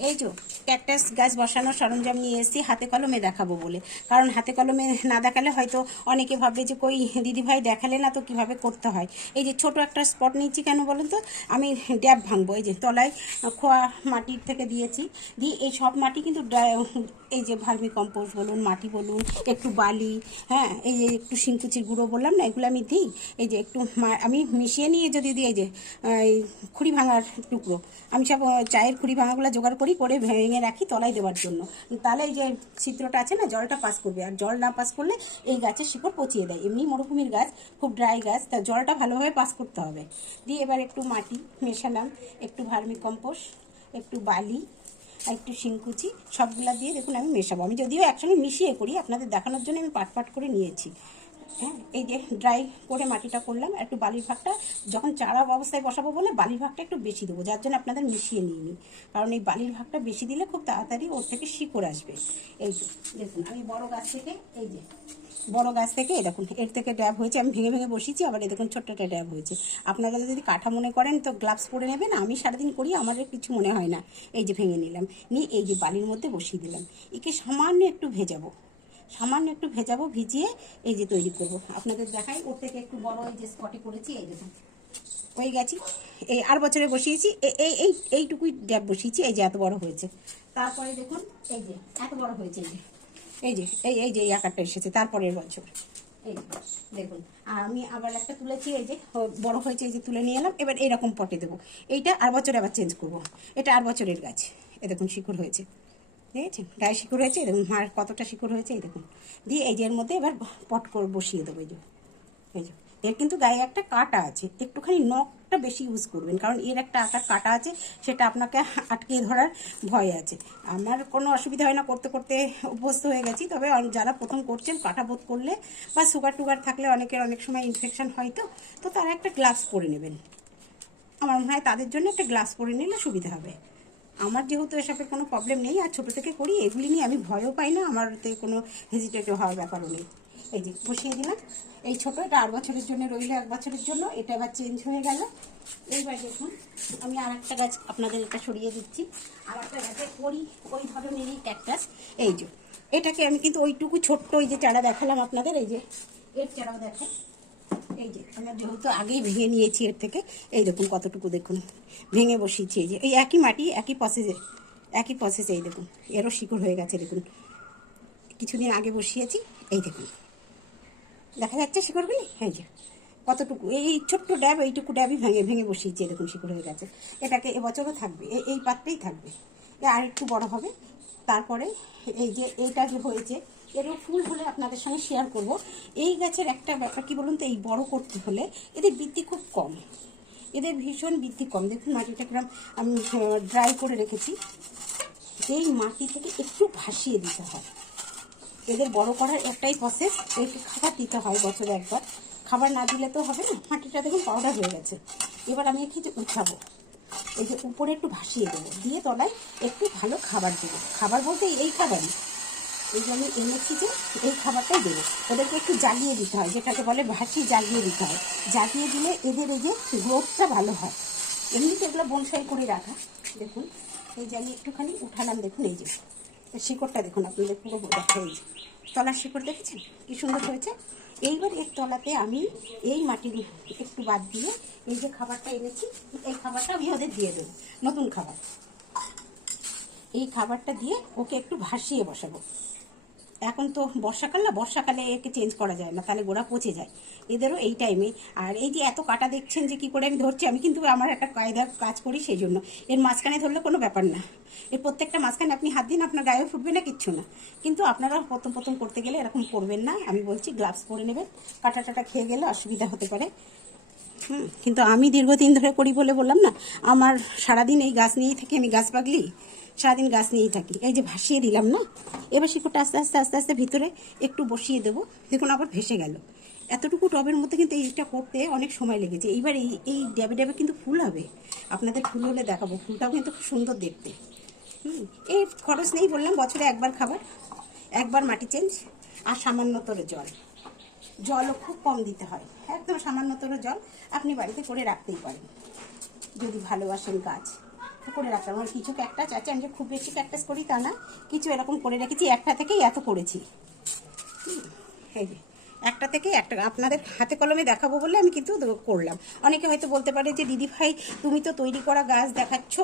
এই যে ক্যাকটাস গাছ বসানোর সরঞ্জাম নিয়ে এসেছি, হাতে কলমে দেখাবো বলে। কারণ হাতে কলমে না দেখালে হয়তো অনেকে ভাববে যে, কই, দিদিভাই দেখালে না তো কীভাবে করতে হয়? এই যে ছোট একটা স্পট নিচ্ছি কেন বলুন তো? আমি ড্যাব ভাঙবো, এই যে তলায় খোয়া মাটির থেকে দিয়েছি। দিয়ে এই সব মাটি কিন্তু এই যে ভার্মি কম্পোস্ট বলুন, মাটি বলুন, একটু বালি হ্যাঁ এই যে একটু শিংকুচির গুঁড়ো বললাম না, এগুলো আমি দিই। এই যে একটু আমি মিশিয়ে নিয়ে যদি দিই, এই যে খুঁড়ি ভাঙার টুকরো। আমি সব চায়ের খুঁড়ি ভাঙাগুলো জোগাড় করি, করে ভেঙে রাখি তলায় দেওয়ার জন্য। তাহলে এই যে ছিদ্রটা আছে না, জলটা পাস করবে। আর জল না পাস করলে এই গাছের শিকড় পচিয়ে দেয়। এমনি মরুভূমির গাছ, খুব ড্রাই গাছ, তা জলটা ভালোভাবে পাস করতে হবে। দিয়ে এবার একটু মাটি মেশালাম, একটু ভার্মি কম্পোস্ট একটু বালি, আর একটু শিংকুচি, সবগুলা দিয়ে দেখুন আমি মেশাবো। আমি যদিও একসঙ্গে মিশিয়ে করি, আপনাদের দেখানোর জন্য আমি পাট পাট করে নিয়েছি। হ্যাঁ এই যে ড্রাই করে মাটিটা করলাম, একটু বালির ভাগটা যখন চারা অবস্থায় বসাবো বলে বালির ভাগটা একটু বেশি দেবো, যার জন্য আপনাদের মিশিয়ে নিয়ে নিই। কারণ এই বালির ভাগটা বেশি দিলে খুব তাড়াতাড়ি ওর থেকে শিকড় আসবে। এই যে, দেখুন, আমি বড় গাছ থেকে, এই যে, বড় গাছ থেকে দেখুন, এর থেকে ড্যাব হয়েছে, আমি ভেঙে ভেঙে বসিয়েছি, আবার এই দেখুন ছোট্ট একটা ড্যাব হয়েছে। আপনারা যদি কাঠা মনে করেন, তো গ্লাভস পরে নেবেন, আমি সারাদিন করি, আমার কিছু মনে হয় না। এই যে ভেঙে নিলাম, নিয়ে এই যে বালির মধ্যে বসিয়ে দিলাম। একে সামান্য একটু ভেজাবো। সামান্য একটু ভেজাবো, ভিজিয়ে এই যে তৈরি করব। আপনাদের দেখাই, ওর থেকে একটু বড় এই যে স্পটে করেছি, এই দেখুন। হয়ে গেছি। এই আর বছরে বসিয়েছি এই এই, এইটুকুই ড্যাব বসিয়েছি, এই যে এত বড় হয়েছে। তারপরে দেখুন, এই যে, এত বড় হয়েছে, এই যে। এই এই যে এই আকারটা এসেছে, তারপরের বছর। এই দেখুন, আর আমি আবার একটা তুলেছি, এই যে বড় হয়েছে, এই যে তুলে নিয়ে এলাম, এবার এরকম পটে দেবো। এইটা আর বছরে আবার চেঞ্জ করব। এটা আর বছরের গাছ, এ দেখুন শিকড় হয়েছে। দেখেছেন? গায়ে শিকড় হয়েছে, দেখুন, মার কতটা শিকড় হয়েছে, এই দেখুন। দিয়ে এই যে এর মধ্যে এবার পট করে বসিয়ে দেবো, এই যে এই যে। এর কিন্তু গায়ে একটা কাটা আছে, একটুখানি নখটা বেশি ইউজ করবেন, কারণ এর একটা আকার কাটা আছে, সেটা আপনাকে আটকে ধরার ভয় আছে। আমার কোনো অসুবিধা হয় না, করতে করতে অভ্যস্ত হয়ে গেছি, তবে যারা প্রথম করছেন, কাটা বোধ করলে বা সুগার টুগার থাকলে অনেকের অনেক সময় ইনফেকশান হয় তো তো তারা একটা গ্লাভস পরে নেবেন। আমার মনে হয় তাদের জন্য একটা গ্লাস পরে নিলে সুবিধা হবে। আমার যেহেতু এসবের কোনো প্রবলেম নেই, আর ছোটো থেকে করি, এগুলি নিয়ে আমি ভয়ও পাই না, আমার এতে কোনো হেজিটেট হওয়ার ব্যাপারও নেই। এই যে বসিয়ে দিলাম। এই ছোটো, এটা আট বছরের জন্য রইল, এক বছরের জন্য, এটা আবার চেঞ্জ হয়ে গেল। এইবার দেখুন, আমি আর একটা গাছ আপনাদের এটা সরিয়ে দিচ্ছি। আর একটা গাছে করি, ওই ধরনেরই ক্যাকটাস এই যে, এটাকে আমি কিন্তু ওইটুকু ছোট্ট ওই যে চারা দেখালাম আপনাদের, এই যে, এর চারাও দেখেন যেহেতু আগেই ভেঙে নিয়েছি এর থেকে এই দেখুন কতটুকু দেখুন, ভেঙে বসিয়েছি, এই যে, এই একই মাটি, একই প্রসেসে একই প্রসেসে এই দেখুন, এরও শিকড় হয়ে গেছে, দেখুন। কিছুদিন আগে বসিয়েছি, এই দেখুন। দেখা যাচ্ছে শিকড়গুলি? এই যে, কতটুকু, এই ছোট্ট ড্যাব, এইটুকু ড্যাবই ভেঙে ভেঙে বসিয়েছি দেখুন, শিকড় হয়ে গেছে। এটাকে এবছরও থাকবে এই পাতটাই থাকবে। আর একটু বড় হবে। তারপরে, এই যে, এইটা যে হয়েছে এরও ফুল হলে আপনাদের সঙ্গে শেয়ার করব। এই গাছের একটা ব্যাপার কি বলুন তো, এই বড় করতে হলে এদের বৃদ্ধি খুব কম। এদের ভীষণ বৃদ্ধি কম। দেখুন মাটিটা আমি ড্রাই করে রেখেছি। এই মাটি থেকে একটু ভাসিয়ে দিতে হয়। এদের বড় করার একটাই প্রসেস একে খাবার দিতে হয় বছরে একবার। খাবার না দিলে তো হবে না। মাটিটা দেখুন পাউডার হয়ে গেছে। এবার আমি একে যে উঠাবো, এই যে উপরে একটু ভাসিয়ে দেবো। দিয়ে তলায় একটু ভালো খাবার দেবো। খাবার বলতে এই খাবারই। এই যে আমি এনেছি যে এই খাবারটাই দেবো। ওদেরকে একটু জ্বালিয়ে দিতে হয়, যেটাকে বলে ভাসি জ্বালিয়ে দিতে হয়। জ্বালিয়ে দিলে এদের এই যে গ্রোথটা ভালো হয়। এমনিতে এগুলো বনসাই করে রাখা। দেখুন, এই যে আমি একটুখানি উঠালাম, দেখুন এই যে। শিকড়টা দেখুন, আপনাদের পুরো দেখা এই যে। তলার শিকড় দেখেছেন? কি সুন্দর হয়েছে? এইবার এর তলাতে আমি এই মাটির একটু বাদ দিয়ে এই যে খাবারটা এনেছি, এই খাবারটা আমি ওদের দিয়ে দেবো, নতুন খাবার। এই খাবারটা দিয়ে ওকে একটু ভাসিয়ে বসাবো। এখন তো বর্ষাকাল না, বর্ষাকালে একে চেঞ্জ করা যায় না, তাহলে গোড়া পচে যায়। এদেরও এই টাইমে আর এই যে এত কাটা দেখছেন যে কি করে আমি ধরছি, আমি কিন্তু আমার একটা কায়দার কাজ করি সেই জন্য। এর মাঝখানে ধরলে কোনো ব্যাপার না। এর প্রত্যেকটা মাঝখানে আপনি হাত দিন, আপনার গায়েও ফুটবে না, কিচ্ছু না। কিন্তু আপনারা প্রথম প্রথম করতে গেলে এরকম করবেন না। আমি বলছি গ্লাভস পরে নেবেন। কাটা টাটা খেয়ে গেলে অসুবিধা হতে পারে। হুম, কিন্তু আমি দীর্ঘদিন ধরে করি বলে বললাম না, আমার সারাদিন এই গাছ নিয়েই থাকি, আমি গাছ পাগলি, সারাদিন গাছ নিয়েই থাকি। এই যে ভাসিয়ে দিলাম না, এবার শিকড়টা আস্তে আস্তে আস্তে আস্তে ভিতরে একটু বসিয়ে দেবো, দেখুন আবার ভেসে গেল। এতটুকু টবের মধ্যে কিন্তু এইটা করতে অনেক সময় লেগেছে। এইবার এই এই ড্যাবে ড্যাবে কিন্তু ফুল হবে। আপনাদের ফুল হলে দেখাবো, ফুলটাও কিন্তু খুব সুন্দর দেখতে। হুম, এর খরচ নেই বললাম, বছরে একবার খাবার, একবার মাটি চেঞ্জ, আর সামান্যতর জল। জলও খুব কম দিতে হয়। একদম সামান্যতর জল আপনি বাড়িতে করে রাখতেই পারেন। যদি ভালোবাসেন গাছ, করে রাখলাম আমার কিছু ক্যাকটাস আছে, আমি যে খুব বেশি ক্যাকটাস করি তা না, কিছু এরকম করে রেখেছি, একটা থেকেই এত করেছি। হ্যাঁ একটা থেকে একটা, আপনাদের হাতে কলমে দেখাবো বলে আমি কিন্তু করলাম। অনেকে হয়তো বলতে পারে যে, দিদি ভাই, তুমি তো তৈরি করা গাছ দেখাচ্ছ,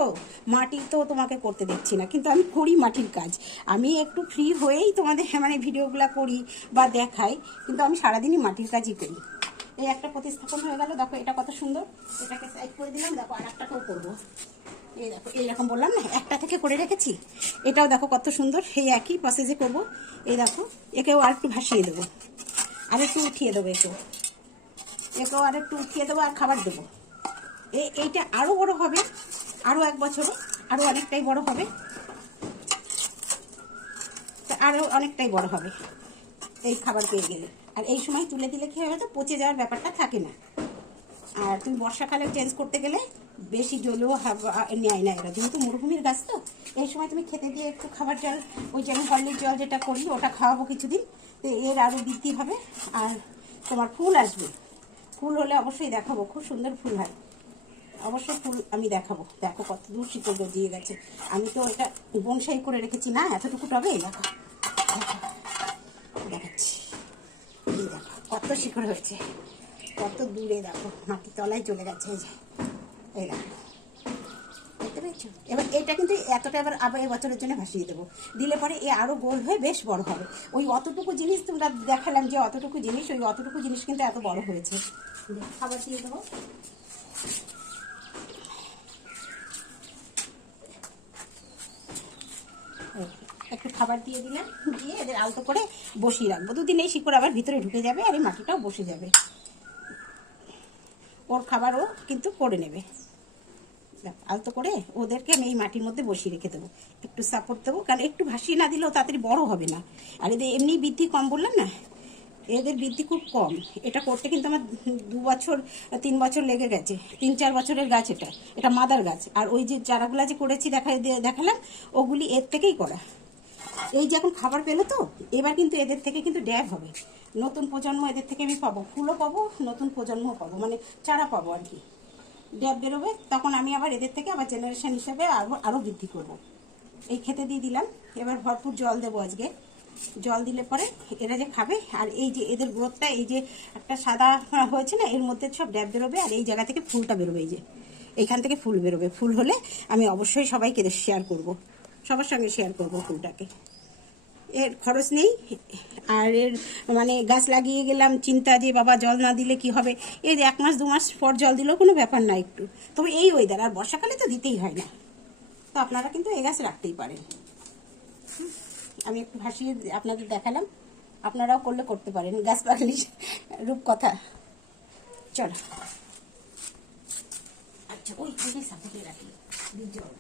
মাটি তো তোমাকে করতে দেখছি না। কিন্তু আমি করি মাটির কাজ। আমি একটু ফ্রি হয়েই তোমাদের মানে ভিডিওগুলো করি বা দেখাই, কিন্তু আমি সারাদিনই মাটির কাজই করি। এই একটা প্রতিস্থাপন হয়ে গেল। দেখো এটা কত সুন্দর। এটাকে সাইড করে দিলাম। দেখো আর একটাকেও করব। এই দেখো এইরকম বললাম না, একটা থেকে করে রেখেছি। এটাও দেখো কত সুন্দর। সেই একই প্রসেসে করব। এই দেখো, একেও আর একটু ভাসিয়ে দেবো। আর একটু উঠিয়ে দেবো একটু। একেও আর একটু উঠিয়ে দেবো আর খাবার দেবো। এই এইটা আরও বড় হবে আরও এক বছরে আরও অনেকটাই বড় হবে। আরও অনেকটাই বড় হবে এই খাবার পেয়ে গেলে। আর এই সময় তুলে দিলে কী হবে তো পচে যাওয়ার ব্যাপারটা থাকে না। আর তুমি বর্ষাকালে চেঞ্জ করতে গেলে বেশি জলও নেয় না এরা। যেহেতু মরুভূমির গাছ তো, এই সময় তুমি খেতে দিয়ে একটু খাবার জল, ওই যে আমি হলদির জল যেটা করি, ওটা খাওয়াবো কিছুদিন। তো এর আরও বৃদ্ধি হবে আর তোমার ফুল আসবে। ফুল হলে অবশ্যই দেখাবো, খুব সুন্দর ফুল হয়। অবশ্যই ফুল আমি দেখাবো। দেখো কত দূর শিকড় গজিয়ে গেছে। আমি তো এটা বনসাই করে রেখেছি না, এতটুকু টবে? দেখো। দেখো। দেখাচ্ছি দেখো, কত শিকড় হয়েছে। কত দূরে দেখো, মাটির তলায় চলে গেছে এই যে। এই দেখো। দেখতে পেয়েছ? এবার এটা কিন্তু এতটা এবার আবার এবছরের জন্য ভাসিয়ে দেবো। দিলে পরে এ আরও গোল হয়ে বেশ বড় হবে। ওই অতটুকু জিনিস তোমরা দেখালাম যে অতটুকু জিনিস, ওই অতটুকু জিনিস কিন্তু এত বড় হয়েছে। খাবার দিয়ে দেবো। একটু খাবার দিয়ে দিলাম, দিয়ে এদের আলতো করে বসিয়ে রাখব। দুদিন এই শিকড় আবার ভিতরে ঢুকে যাবে আর এই মাটিটাও বসে যাবে। ওর খাবারও কিন্তু করে নেবে। আলতো করে ওদেরকে আমি এই মাটির মধ্যে বসিয়ে রেখে দেবো। একটু সাপোর্ট দেবো, কারণ একটু ভাসিয়ে না দিলেও তাড়াতাড়ি বড় হবে না। আর এদের এমনি বৃদ্ধি কম বললাম না? এদের বৃদ্ধি খুব কম। এটা করতে কিন্তু আমার দু বছর, তিন বছর লেগে গেছে। তিন, চার বছরের গাছ এটা। এটা মাদার গাছ। আর ওই যে চারাগুলো যে করেছি দেখা দেখালাম, ওগুলি এর থেকেই করা। এই যে এখন খাবার পেল তো, এবার কিন্তু এদের থেকে কিন্তু ড্যাব হবে। নতুন প্রজন্ম এদের থেকে আমি পাবো, ফুলও পাবো, নতুন প্রজন্মও পাবো মানে চারা পাবো আর কি। ড্যাব বেরোবে, তখন আমি আবার এদের থেকে আবার জেনারেশান হিসাবে আরও আরও বৃদ্ধি করব। এই খেতে দিয়ে দিলাম, এবার ভরপুর জল দেবো আজকে। জল দিলে পরে এরা যে খাবে, আর এই যে এদের গ্রোথটা, এই যে একটা সাদা হয়েছে না, এর মধ্যে সব ড্যাব বেরোবে, আর এই জায়গা থেকে ফুলটা বেরোবে, এই যে। এইখান থেকে ফুল বেরোবে। ফুল হলে আমি অবশ্যই সবাইকে শেয়ার করব। সবার সঙ্গে শেয়ার করব ফুলটাকে। এর খরচ নেই। আর এর মানে গাছ লাগিয়ে গেলাম, চিন্তা যে বাবা জল না দিলে কি হবে? এর এক মাস, দু মাস পর জল দিলেও কোনো ব্যাপার না একটু। তবে এই ওয়েদার আর বর্ষাকালে তো দিতেই হয় না। তো আপনারা কিন্তু এই গাছ রাখতেই পারেন। আমি একটু ভাসিয়ে আপনাদের দেখালাম। আপনারাও করলে করতে পারেন। গাছ পাগলির রূপকথা। চলো। আচ্ছা ওই সাপোর্টে রাখি। জল।